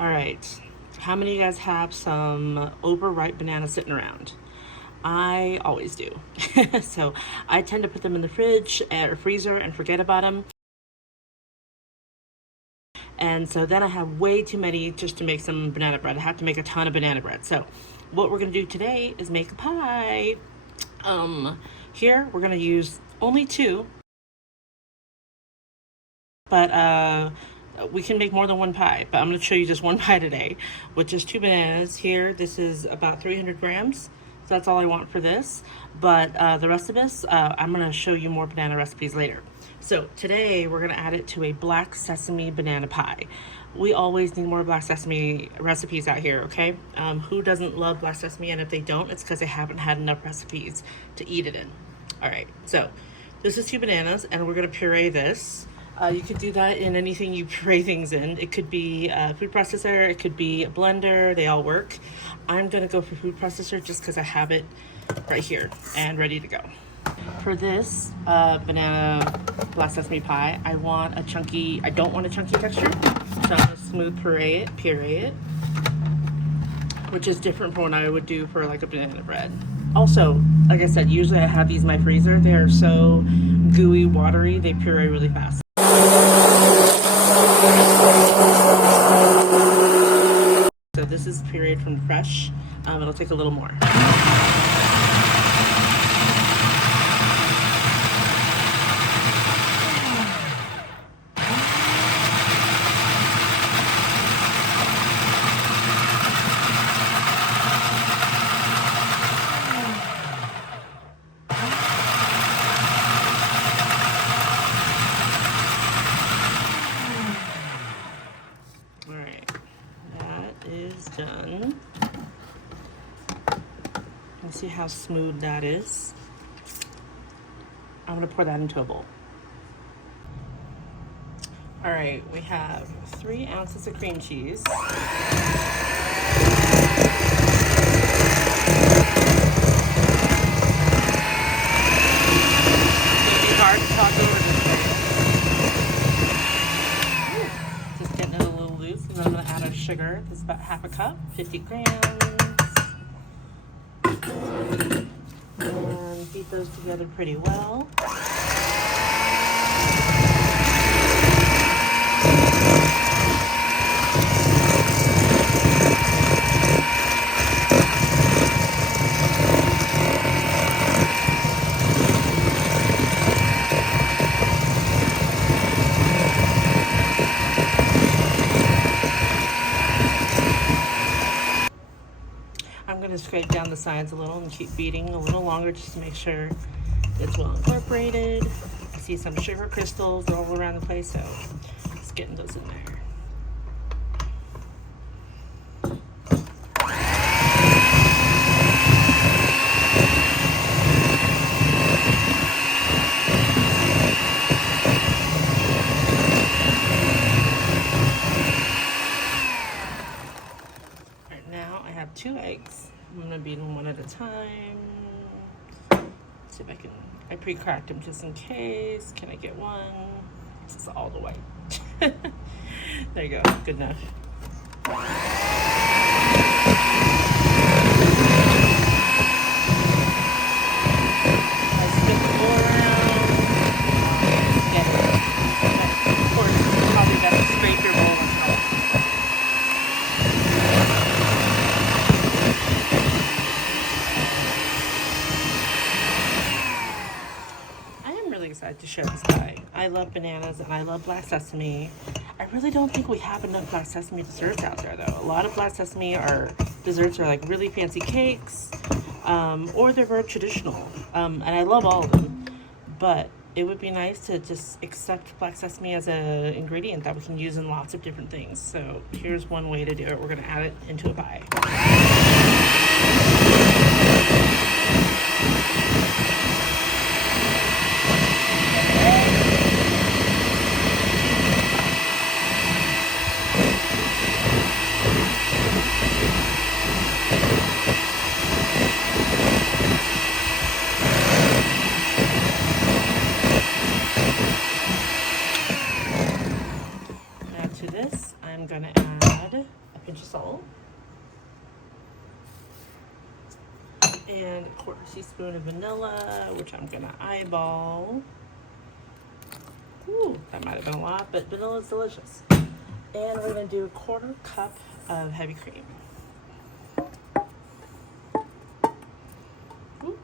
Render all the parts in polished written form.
All right. How many of you guys have some overripe banana sitting around? I always do. So I tend to put them in the fridge or freezer and forget about them. And so then I have way too many just to make some banana bread. I have to make a ton of banana bread. So what we're going to do today is make a pie. Here we're going to use only two, but we can make more than one pie. But I'm going to show you just one pie today, with just two bananas. Here, this is about 300 grams. So that's all I want for this. But the rest of this, I'm going to show you more banana recipes later. So today we're going to add it to a black sesame banana pie. We always need more black sesame recipes out here, okay? Who doesn't love black sesame? And if they don't, it's because they haven't had enough recipes to eat it in. All right, so this is two bananas, and we're going to puree this. You could do that in anything you puree things in. It could be a food processor, it could be a blender, they all work. I'm gonna go for food processor just because I have it right here and ready to go. For this banana black sesame pie, I don't want a chunky texture, so I'm gonna smooth puree it, which is different from what I would do for like a banana bread. Also, like I said, usually I have these in my freezer. They are so gooey, watery, they puree really fast. So this is pureed from fresh. It'll take a little more. All right, that is done. You see how smooth that is. I'm gonna pour that into a bowl. All right, we have 3 ounces of cream cheese. It'd be hard to talk over this. Just getting it a little loose, and then I'm gonna add our sugar. This is about half a cup, 50 grams. And beat those together pretty well. I'm going to scrape down the sides a little and keep beating a little longer just to make sure it's well incorporated. I see some sugar crystals all around the place, so just getting those in there. Right now I have 2 eggs. I'm going to beat them one at a time. See if I pre-cracked them just in case. Can I get one? This is all the white. There you go, good enough. I spin the bowl around. Get it. Of course, it's probably best to scrape your bowl on top. Excited to share this pie. I love bananas and I love black sesame. I really don't think we have enough black sesame desserts out there though. A lot of black sesame desserts are like really fancy cakes, or they're very traditional. And I love all of them, but it would be nice to just accept black sesame as an ingredient that we can use in lots of different things. So here's one way to do it. We're gonna add it into a pie. To this, I'm gonna add quarter teaspoon of vanilla, which I'm gonna eyeball. Ooh, that might have been a lot, but vanilla is delicious. And we're gonna do a quarter cup of heavy cream. Ooh.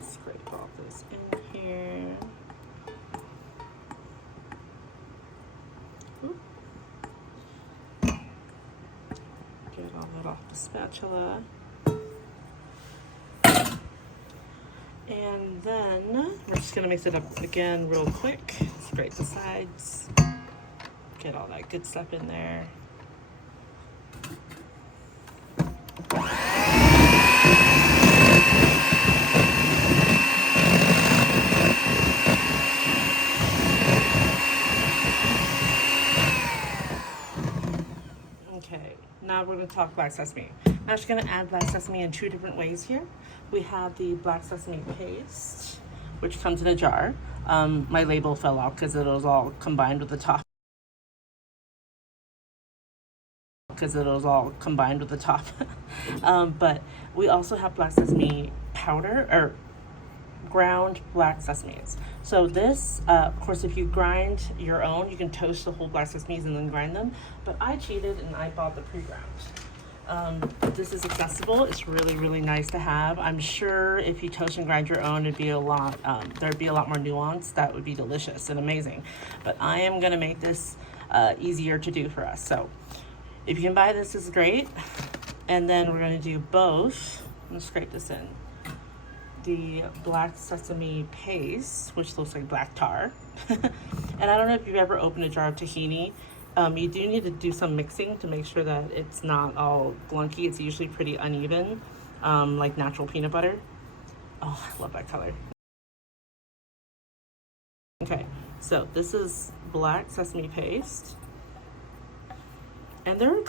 Scrape all this in here. Ooh. Get all that off the spatula. And then we're just gonna mix it up again real quick. Scrape the sides. Get all that good stuff in there. Okay, now we're gonna talk black sesame. I'm just gonna add black sesame in two different ways here. We have the black sesame paste, which comes in a jar. My label fell out because it was all combined with the top. But we also have black sesame powder, or ground black sesames. So this, of course, if you grind your own, you can toast the whole black sesames and then grind them. But I cheated and I bought the pre-ground. This is accessible. It's really, really nice to have. I'm sure if you toast and grind your own, it'd be a lot, there'd be a lot more nuance. That would be delicious and amazing. But I am gonna make this easier to do for us. So if you can buy this, is great. And then we're gonna do both. I'm gonna scrape this in. The black sesame paste, which looks like black tar. And I don't know if you've ever opened a jar of tahini. You do need to do some mixing to make sure that it's not all glunky. It's usually pretty uneven, like natural peanut butter. Oh, I love that color. Okay, so this is black sesame paste. And there are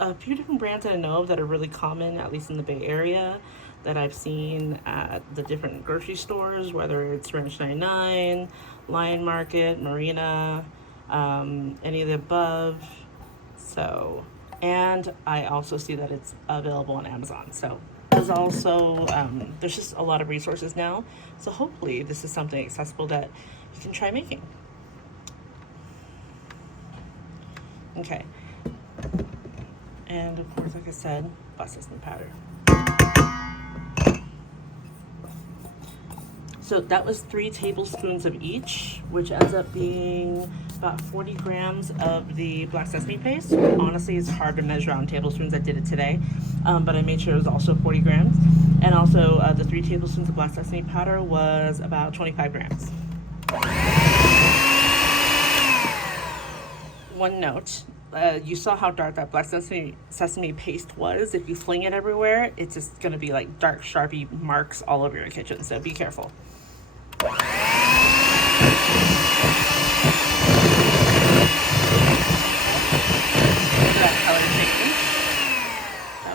a few different brands that I know of that are really common, at least in the Bay Area, that I've seen at the different grocery stores, whether it's Ranch 99, Lion Market, Marina, any of the above. So, and I also see that it's available on Amazon. So there's also, there's just a lot of resources now. So hopefully this is something accessible that you can try making. Okay. And of course, like I said, black sesame powder. So that was 3 tablespoons of each, which ends up being about 40 grams of the black sesame paste. Honestly, it's hard to measure on tablespoons. I did it today, but I made sure it was also 40 grams. And also the 3 tablespoons of black sesame powder was about 25 grams. One note, you saw how dark that black sesame paste was. If you fling it everywhere, it's just gonna be like dark Sharpie marks all over your kitchen, so be careful. That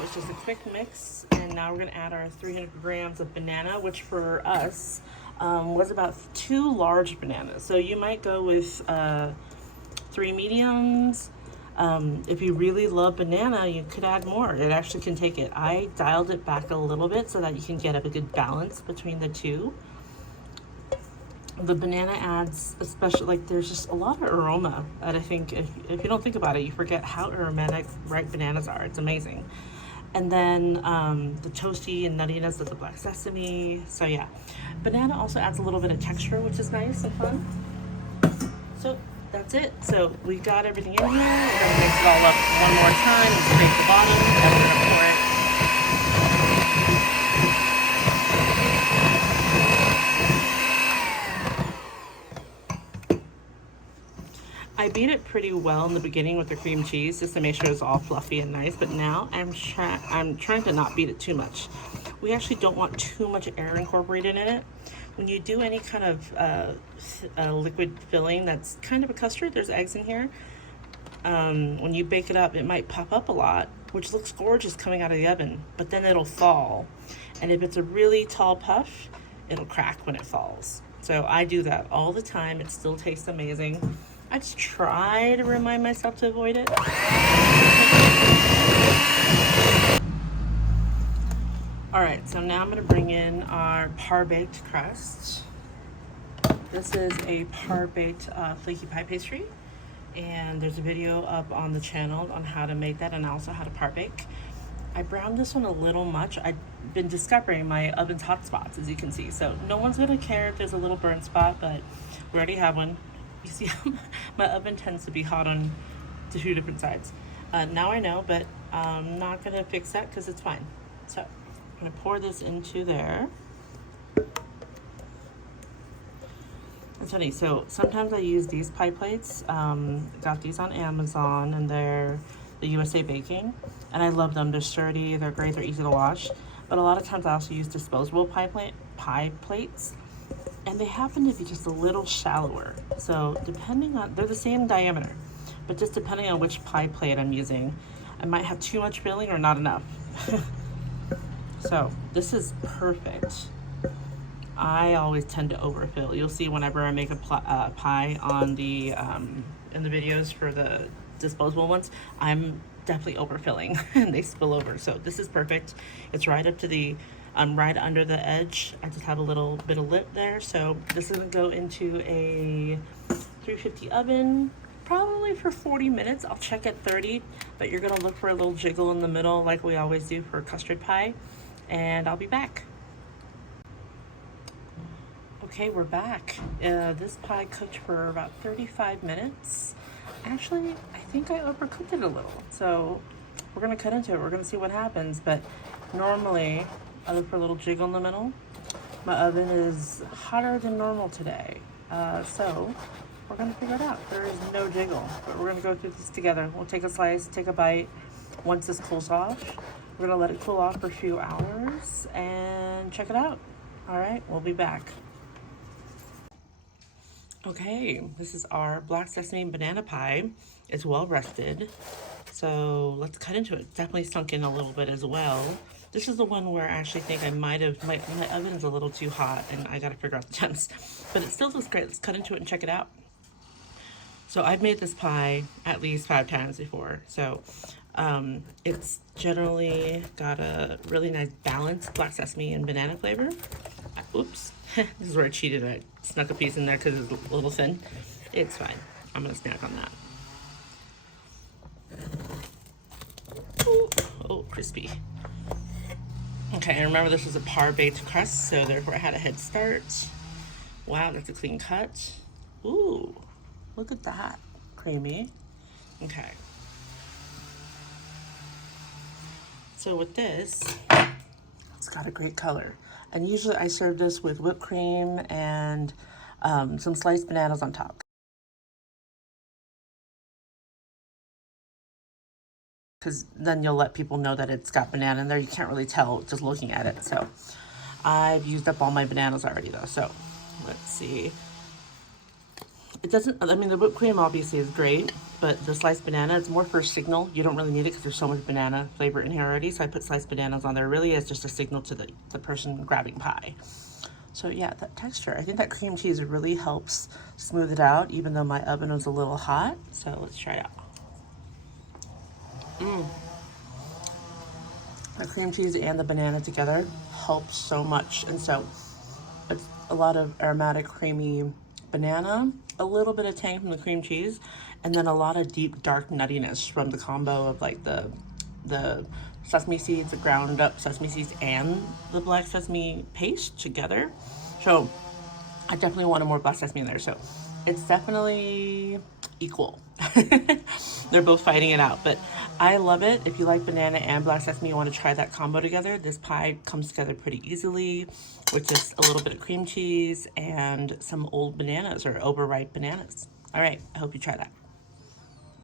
was just a quick mix, and now we're gonna add our 300 grams of banana, which for us was about 2 large bananas. So you might go with 3 mediums. If you really love banana, you could add more. It actually can take it. I dialed it back a little bit so that you can get a good balance between the two. The banana adds, especially, like, there's just a lot of aroma that I think if you don't think about it, you forget how aromatic ripe bananas are. It's amazing. And then the toasty and nuttiness of the black sesame. So yeah, banana also adds a little bit of texture, which is nice and fun. So that's it. So we got everything in here. We're gonna mix it all up one more time and scrape the bottom, and we're gonna pour it. I beat it pretty well in the beginning with the cream cheese just to make sure it's all fluffy and nice, but now I'm trying to not beat it too much. We actually don't want too much air incorporated in it. When you do any kind of liquid filling that's kind of a custard, there's eggs in here. When you bake it up, it might pop up a lot, which looks gorgeous coming out of the oven, but then it'll fall. And if it's a really tall puff, it'll crack when it falls. So I do that all the time. It still tastes amazing. I just try to remind myself to avoid it. All All right, so now I'm gonna bring in our par-baked crust. This is a par-baked flaky pie pastry, and there's a video up on the channel on how to make that and also how to par-bake. I browned this one a little much. I've been discovering my oven's hot spots, as you can see, so no one's gonna care if there's a little burn spot, but we already have one. You see, my oven tends to be hot on the 2 different sides. Now I know, but I'm not gonna fix that because it's fine. So I'm gonna pour this into there. It's funny, so sometimes I use these pie plates. Got these on Amazon, and they're the USA Baking, and I love them. They're sturdy, they're great, they're easy to wash. But a lot of times I also use disposable pie plates, and they happen to be just a little shallower. So depending on, they're the same diameter, but just depending on which pie plate I'm using, I might have too much filling or not enough. So this is perfect. I always tend to overfill. You'll see whenever I make a pie on the in the videos for the disposable ones, I'm definitely overfilling and they spill over. So this is perfect. It's right up to the right under the edge. I just have a little bit of lip there. So this is gonna go into a 350 oven, probably for 40 minutes. I'll check at 30, but you're gonna look for a little jiggle in the middle like we always do for custard pie, and I'll be back. Okay, we're back. This pie cooked for about 35 minutes. Actually, I think I overcooked it a little. So we're gonna cut into it. We're gonna see what happens. But normally, I look for a little jiggle in the middle. My oven is hotter than normal today. So we're gonna figure it out. There is no jiggle, but we're gonna go through this together. We'll take a slice, take a bite. Once this cools off, we're gonna let it cool off for a few hours and check it out. All right, we'll be back. Okay, this is our black sesame banana pie. It's well rested, so let's cut into it. Definitely sunk in a little bit as well. This is the one where I actually think I might have, my oven is a little too hot and I gotta figure out the temps, but it still looks great. Let's cut into it and check it out. So I've made this pie at least 5 times before, so it's generally got a really nice balanced black sesame and banana flavor. Oops, this is where I cheated. I snuck a piece in there because it's a little thin. It's fine. I'm gonna snack on that. Ooh, oh, crispy. Okay, and remember this was a par-baked crust, so therefore I had a head start. Wow, that's a clean cut. Ooh, look at that, creamy. Okay. So with this, it's got a great color. And usually I serve this with whipped cream and some sliced bananas on top. Because then you'll let people know that it's got banana in there. You can't really tell just looking at it. So I've used up all my bananas already though. So let's see. It doesn't, I mean, the whipped cream obviously is great, but the sliced banana, it's more for a signal. You don't really need it because there's so much banana flavor in here already. So I put sliced bananas on there. It really is just a signal to the person grabbing pie. So yeah, that texture, I think that cream cheese really helps smooth it out, even though my oven was a little hot. So let's try it out. The cream cheese and the banana together helps so much. And so it's a lot of aromatic, creamy banana, a little bit of tang from the cream cheese, and then a lot of deep dark nuttiness from the combo of like the sesame seeds, the ground up sesame seeds, and the black sesame paste together. So I definitely wanted more black sesame in there. So it's definitely equal. They're both fighting it out, but I love it. If you like banana and black sesame, you want to try that combo together. This pie comes together pretty easily with just a little bit of cream cheese and some old bananas or overripe bananas. All right, I hope you try that.